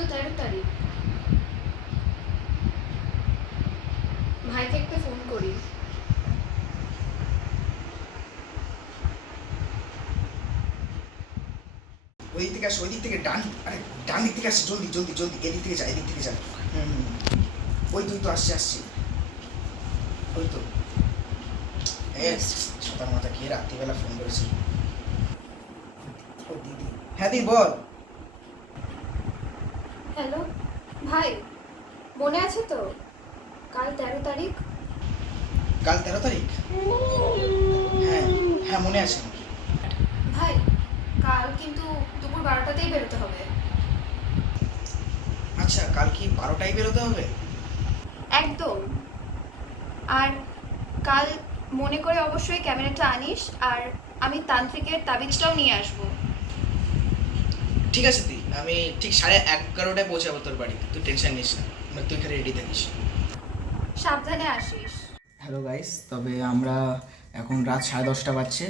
তো 13 তারিখ। ভাইকে একটা ফোন করি। ওই দিক থেকে আসো, ওই দিক থেকে ডান, আরে ডান দিক থেকে আসছে, জলদি জলদি জলদি, এদিক থেকে যা, এদিক থেকে যা। ওই তুই তো আসছে আসছে, ওই তো সাতার মাথা কে রাত্রিবেলা ফোন করেছি। ও দিদি, হ্যাঁ দিদি বল। হ্যালো ভাই, মনে আছে তো কাল 13 তারিখ? কাল 13 তারিখ? হ্যাঁ হ্যাঁ মনে আছে আমার। ভাই কাল কিন্তু দুপুর 12টাতেই বেরোতে হবে। আচ্ছা কাল কি 12টায় বেরোতে হবে? একদম। আর কাল মনে করে অবশ্যই ক্যামেরাটা আনিস, আর আমি তান্ত্রিকের তাবিজটাও নিয়ে আসবো। ঠিক আছে দি, আমি ঠিক 11:30টায় পৌঁছাবো তোর বাড়ি, তুই টেনশন নিস না, তুই এখানে রেডি থাকিস। সাবধানে আসিস। হ্যালো গাইস, তবে আমরা এখন রাত 10:30 বাজছে।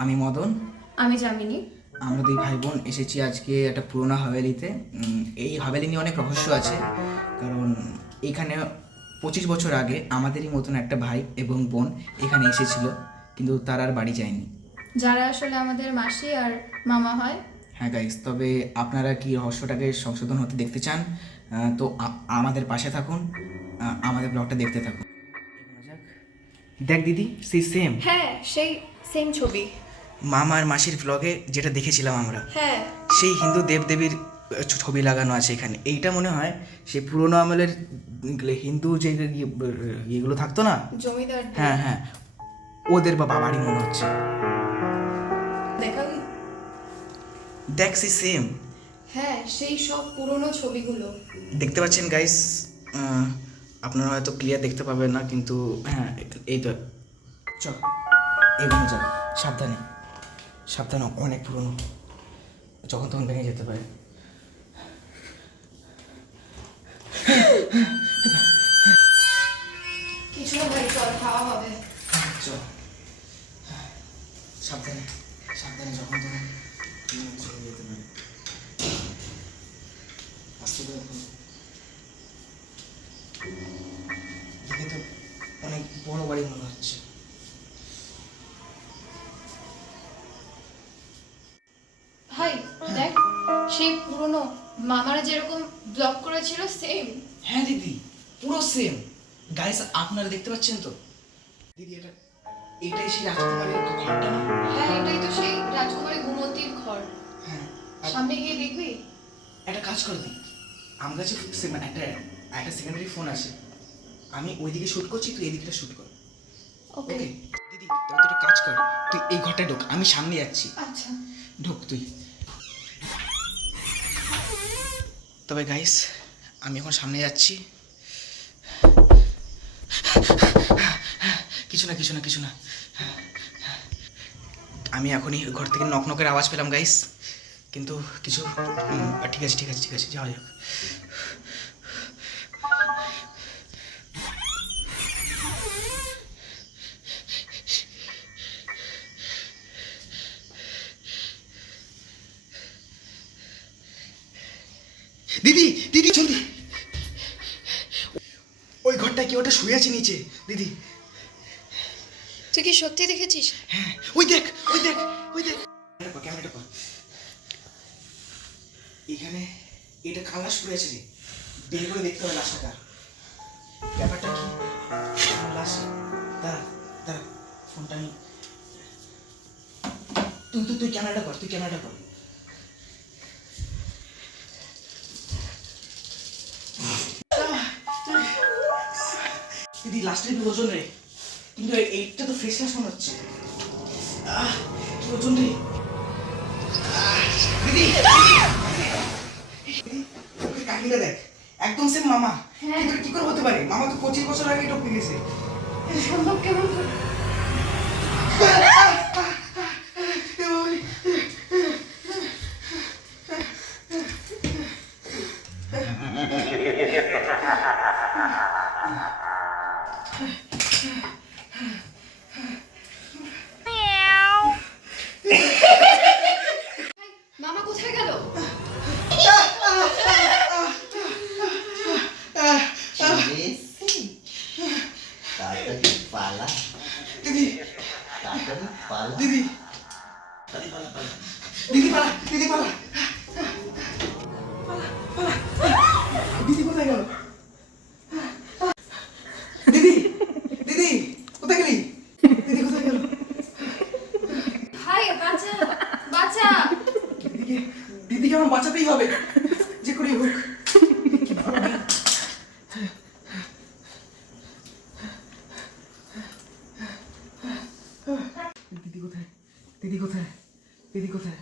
আমি মদন, আমি যামিনী। আমরা দুই ভাই বোন এসেছি আজকে একটা পুরোনো হাভেলিতে। এই হাভেলি নিয়ে অনেক রহস্য আছে, কারণ এখানে 25 বছর আগে আমাদেরই মতন একটা ভাই এবং বোন এখানে এসেছিল, কিন্তু তারা আর বাড়ি যায়নি। যারা আসলে আমাদের মাসি আর মামা হয়। হ্যাঁ গাইস, তবে আপনারা কি রহস্যটাকে সংশোধন হতে দেখতে চান, তো আমাদের পাশে থাকুন, আমাদের ব্লগটা দেখতে থাকুন। দেখ দিদি, সেই সেম হ্যাঁ, সেই সেম ছবি। মামা আর মাসির ব্লগে যেটা দেখেছিলাম আমরা, হ্যাঁ, সেই হিন্দু দেবদেবীর ছবি লাগানো আছে এখানে। এইটা মনে হয় সেই পুরোনো আমলের হিন্দু যে ইয়েগুলো থাকতো না, জমিদার। হ্যাঁ হ্যাঁ, ওদের বাড়ি মনে হচ্ছে। দেখাবি? দেখ সেই সেম। হ্যাঁ, সেই সব পুরনো ছবিগুলো। দেখতে পাচ্ছেন গাইস, আপনারা হয়তো ক্লিয়ার দেখতে পাবেন না, কিন্তু হ্যাঁ এই তো। চল এগোনো যাক, সাবধানে সাবধানে, অনেক পুরনো, যখন তখন ভেঙে যেতে পারে। কিছু না ভাই, চল খাওয়া হবে। চল সাবধানে সাবধানে, যখন তখন চলে যেতে পারে। আস্তে করে দেখে তো অনেক বড় বাড়ি মনে হচ্ছে। ভাই দেখ, সেই পুরনো মামারা যেরকম ব্লগ করেছিল সেম। হ্যাঁ দিদি, পুরো সেম। গাইস আপনারা দেখতে পাচ্ছেন তো দিদি, এটাই সেই রাজকুমারীর ঘরটা না? হ্যাঁ, এটাই তো সেই রাজকুমারী ঘুমতির ঘর। হ্যাঁ, সামনে গিয়ে দেখবি। একটা কাজ করে দিই, আমার কাছে একটা একটা সেকেন্ডারি ফোন আছে, আমি ওইদিকে শ্যুট করছি, তুই এদিকটা শ্যুট কর। ওকে। ওকে দিদি, তবে তুই একটা কাজ কর, তুই এই ঘরটা ঢোক, আমি সামনে যাচ্ছি। আচ্ছা। ঢোক তুই। তবে গাইস আমি এখন সামনে যাচ্ছি। কিছু না কিছু না কিছু না, আমি এখনই ঘর থেকে নকের আওয়াজ পেলাম গাইস, কিন্তু কিছু ঠিক আছে ঠিক আছে ঠিক আছে, যাওয়া যাক। দিদি দিদি জলদি, ওই ঘরটায় কি ওটা শুয়ে আছে নিচে দিদি? তুই কি সত্যি দেখেছিস? হ্যাঁ, ওই দেখ ওই দেখ ওই দেখ, ক্যামেরাটা কর। এখানে এটা খালাস পড়ে আছে রে, বের করে দেখতে হবে লাশটা। ব্যাপারটা কি লাশ? দাঁড়া দাঁড়া, ফোনটা আমি, তুই তুই তুই ক্যামেরাটা কর, তুই ক্যামেরাটা কর। দিদি লাস্টের কি ওজন রে, কিন্তু এইটা তো ফ্রেশ লাশ মনে হচ্ছে। কি ওজন রে দিদি, কাহিনীটা দেখ, একদম সেম মামা। হ্যাঁ। কি করে হতে পারে? মামা তো 25 বছর আগে টপকে গেছে। সম্ভব কেমন করে? মামা কোথায় গেল? পালা দিদি তাড়াতাড়ি পালা দিদি তাড়াতাড়ি পালা পালা দিদি পালা দিদি পালা দিদি কোথায় গেল? দিদি দিদি কোথায় গেলি? দিদি কোথায় গেল? ভাই বাঁচা বাঁচা। দিদিকে আমার বাঁচাতেই হবে, যে করেই হোক। দিদি কোথায়? দিদি কোথায়? দিদি কোথায়?